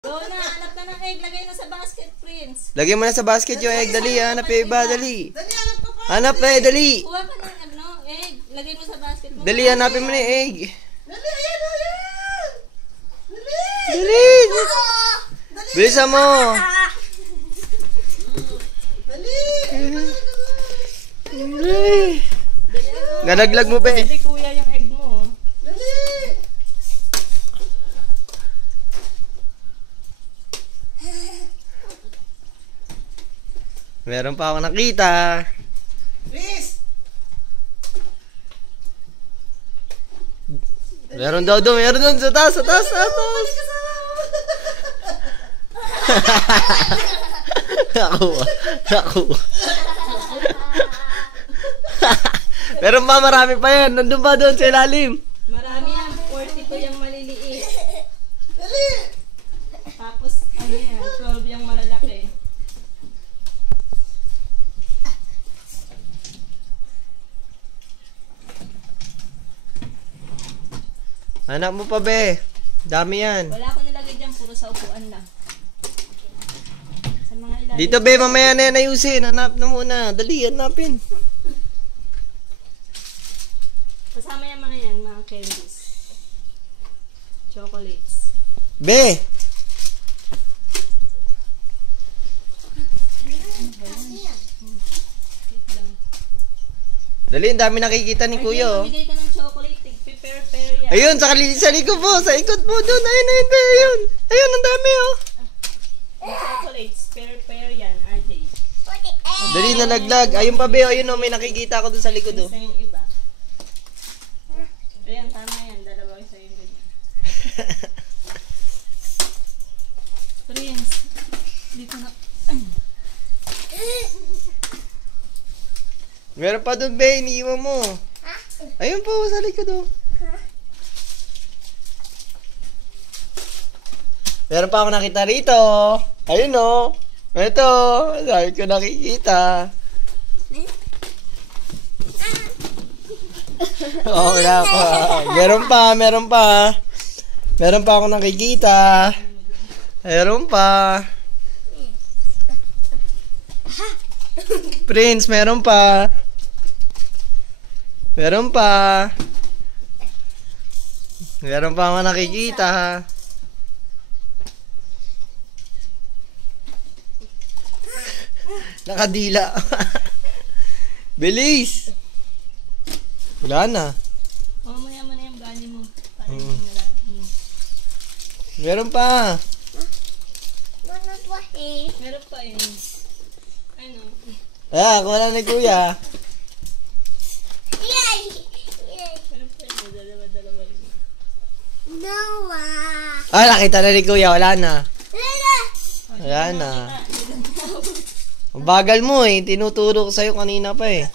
Go na, hanap na ng egg. Lagay na sa basket, Prince. Lagay mo na sa basket yung egg. Dali, hanap yung iba. Dali. Dali, hanap ka pa. Hanap dali. Kuha ka ng egg. Lagay mo sa basket mo. Dali, hanapin mo na yung egg. Dali, ayan, ayan. Dali. Dali. Bilisan mo. Dali. Dali. Nalaglag mo ba eh? Hindi, kuya, yung egg mo. Dali. Meron pa ako nakita. Please. Meron daw doon. Meron doon. Sa taas, sa taas, sa taas. Nakuha. Nakuha. Meron pa, marami pa yan. Nandun pa doon sa ilalim. Marami yan. 42 yung maliliit. Dali. Tapos, ano yan, 12 yung malalaki. Hanap mo pa, be. Dami yan. Wala ko nilagay dyan, puro sa upuan lang. Sa mga ilalim. Dito, be, mamaya na yan ayusin. Hanap na muna. Dali, hanapin. Kasama yung mga yan, mga candies. Chocolates. Be. Dali, ang dami nakikita ni Kuya. Oh. Bigay ka ng chocolate, prepare yan. Ayun, sa likod po. Sa ikot po doon. Ayun, ayun, be. Ayun. Ayun, ang dami, oh. Yung chocolates, prepare yan, RJ. Dali, nalaglag. Ayun pa, be. Ayun, oh. May nakikita ako doon sa likod, oh. Isa yung iba. Ayan, tama yan. Dalawa isa yung ganyan. Prince, dito na. Meron pa doon, be. Iniiwan mo. Ayun po, sa likod, oh. Meron pa ako nakita rito. Ayun, oh. Ito. Dahil ko nakikita. Oo, wala pa. Meron pa, meron pa. Meron pa ako nakikita. Meron pa. Prince, meron pa. Meron pa. Meron pa ako nakikita. Nakadila. Bilis. Wala na. Mamaya mo na yung gani mo. Para hindi nila. Meron pa. Meron pa eh. Ano? Wala na Kuya. Meron pa eh. Dalawa. Nakita na ni Kuya. Wala na. Wala na. Ang bagal mo eh. Tinuturo ko sa'yo kanina pa eh.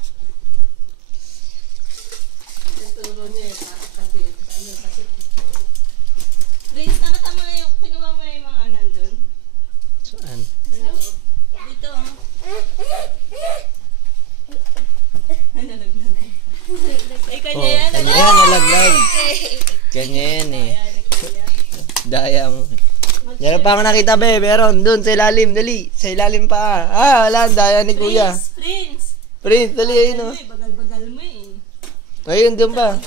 Prince, nakita mo na yung, kinuha mo na yung mga nandun. Saan? Dito ah. Nalaglag. Ay, kanya yan. Kanya yan, nalaglag. Kanya yan eh. Daya mo. Meron pa ako nakita be. Meron. Doon sa ilalim. Dali. Sa ilalim pa. Wala. Daya ni Kuya. Prince, dali. Ayun o. Bagal-bagal mo eh. Ayun, doon pa.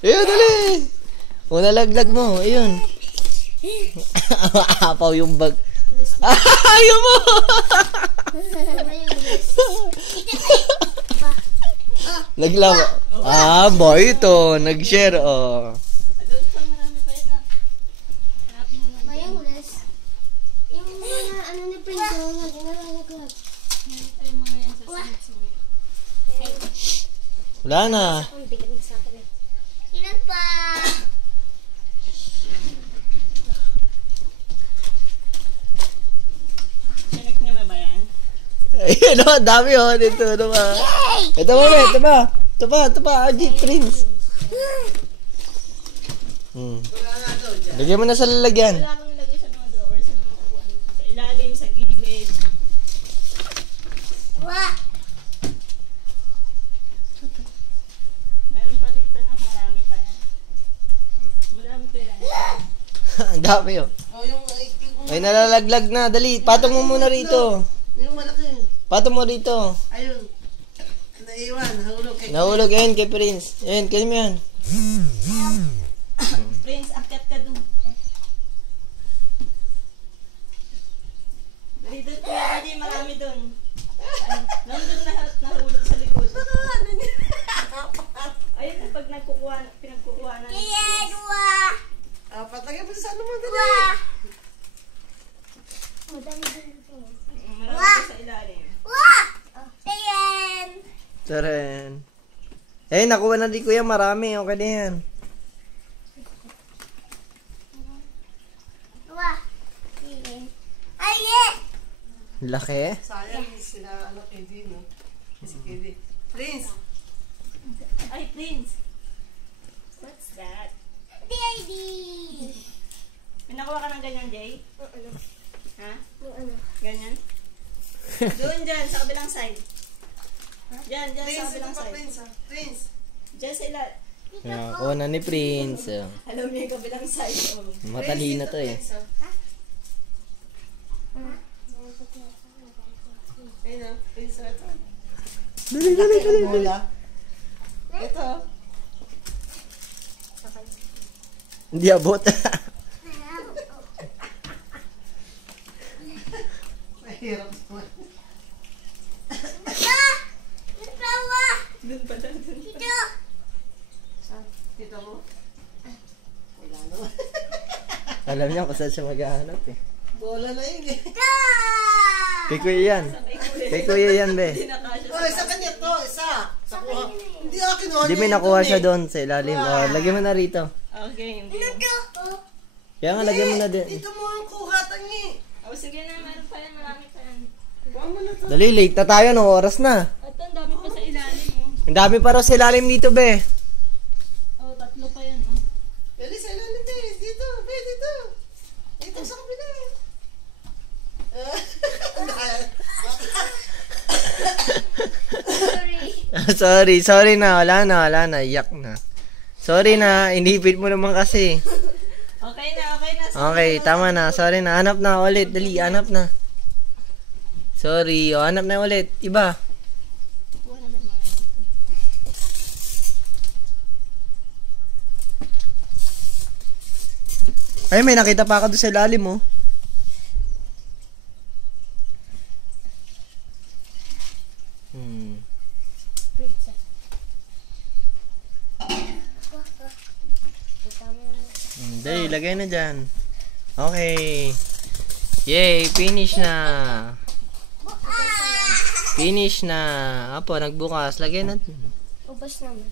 Ayun, dali. O, nalaglag mo. Ayun. Apaw yung bag. Ayaw mo! Naglama. Boy ito. Nag-share, oh. Doon pa, marami pa yun ah. Hanapin mo na. Yung mga ano ni Prince, Meron tayo mga yan sa sunod-sunod. Wala na. Ilan pa? Check niyo ba yan? Ayun o, dami o. Dito, ano ba? Ito ba, ito ba? Ito ba, Ajit, Prince. Lagyan mo na sa lalagyan. Wala kang ilagay sa mga drawer, sa mga upuan. Sa ilalim, sa gilid. Meron pa dito na, marami pa yan. Marami pa yan. Ang dami o. Oh, yung Ay, nalalaglag na. Dali, patong mo muna rito. Yung malaki. Patong mo rito. Ayun. Naiwan. Nahulog kay Nahulog, ayun, kay Prince. Ayun, kaya mo yan. Prince, akyat ka dun. Dali dun, kuya. Hindi, marami dun. Nandun lahat nahulog sa likod. Ayun, kapag pinagkukuha na. patagay mo sa ano mo dali. Madami din dito. Marami sa ilalim. Taren. Eh, nakuha na di kuya, marami. Okay na yan. Laki. Sayang sila ano KD no. Si KD. Prince. Ay, Prince. What's that? Pinakuha ka ng ganyan, Jay? Ha? Ganyan? Doon dyan, sa kabilang side. Dyan, dyan sa Prince, ito kabilang pa side. Prince. Prince. Dyan sa ila. Nakuha na ni Prince. Alam niya yung kabilang side. Oh. Matalino to eh. Prince, ayun o, Prince ito. Dali, dali, dali. Bola. Ito. Hindi abot. Mahirap naman. Doon pa lang, doon pa. Kita mo? Wala naman. Alam niya kung saan siya maghahanap eh. Bola na yun eh. Kay kuya yan. Kay kuya yan, be. Hindi nakasya Oh, isa kanya to, isa. Sa kuha. Hindi ako kinuha Hindi, may niya nakuha yun siya eh. doon sa ilalim. Oh, lagyan mo na rito. Okay, hindi. Kaya nga, lagyan mo na din. Dito mo ang kuhatan niya. Oh, sige na, meron pa yan, marami pa yan. Kuha mo na to. Dali, late na tayo, no? Oras na. At ang dami pa sa ilalim, oh. Ang dami pa raw sa ilalim dito, be. Oh, tatlo pa yan, oh. Dali sa ilalim din. Dito, be, dito. Dito sa kabila. Sorry na. Wala na. Iyak na. Sorry na, inipit mo naman kasi. Okay na, okay na. Okay, tama na. Sorry na. Hanap na ulit. Dali, hanap na. Sorry. O, hanap na ulit. Iba. Ay, may nakita pa ako doon sa ilalim, oh. Dali, lagay na dyan. Okay. Yay, finish na. Finish na. Apo, nagbukas. Lagay na. Ubas naman.